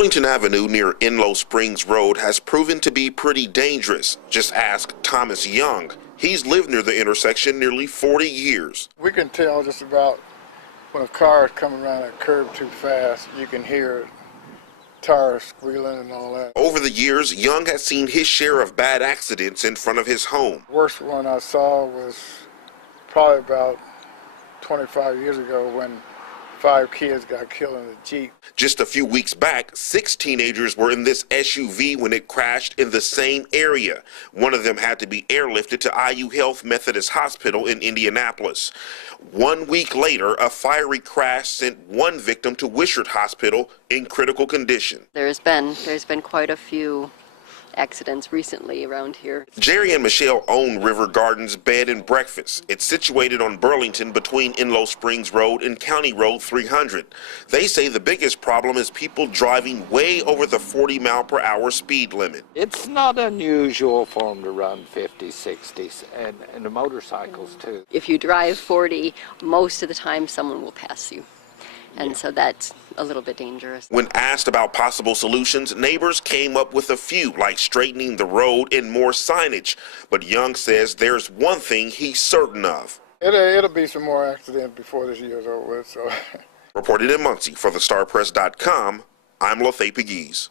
Burlington Avenue near Enlow Springs Road has proven to be pretty dangerous. Just ask Thomas Young. He's lived near the intersection nearly 40 years. We can tell just about when a car is coming around a curve too fast. You can hear tires squealing and all that. Over the years, Young has seen his share of bad accidents in front of his home. The worst one I saw was probably about 25 years ago when 5 kids got killed in a Jeep. Just a few weeks back, 6 teenagers were in this SUV when it crashed in the same area. One of them had to be airlifted to IU Health Methodist Hospital in Indianapolis. 1 week later, a fiery crash sent one victim to Wishart Hospital in critical condition. There's been quite a few accidents recently around here. Jerry and Michelle own River Gardens Bed and Breakfast. It's situated on Burlington between Enlow Springs Road and County Road 300. They say the biggest problem is people driving way over the 40-mile-per-hour speed limit. It's not unusual for them to run 50s, 60s, and the motorcycles too. If you drive 40, most of the time someone will pass you. And so that's a little bit dangerous. When asked about possible solutions, neighbors came up with a few, like straightening the road and more signage. But Young says there's one thing he's certain of. It'll be some more accidents before this year's over with. So. Reported in Muncie for thestarpress.com, I'm Lathay Pegues.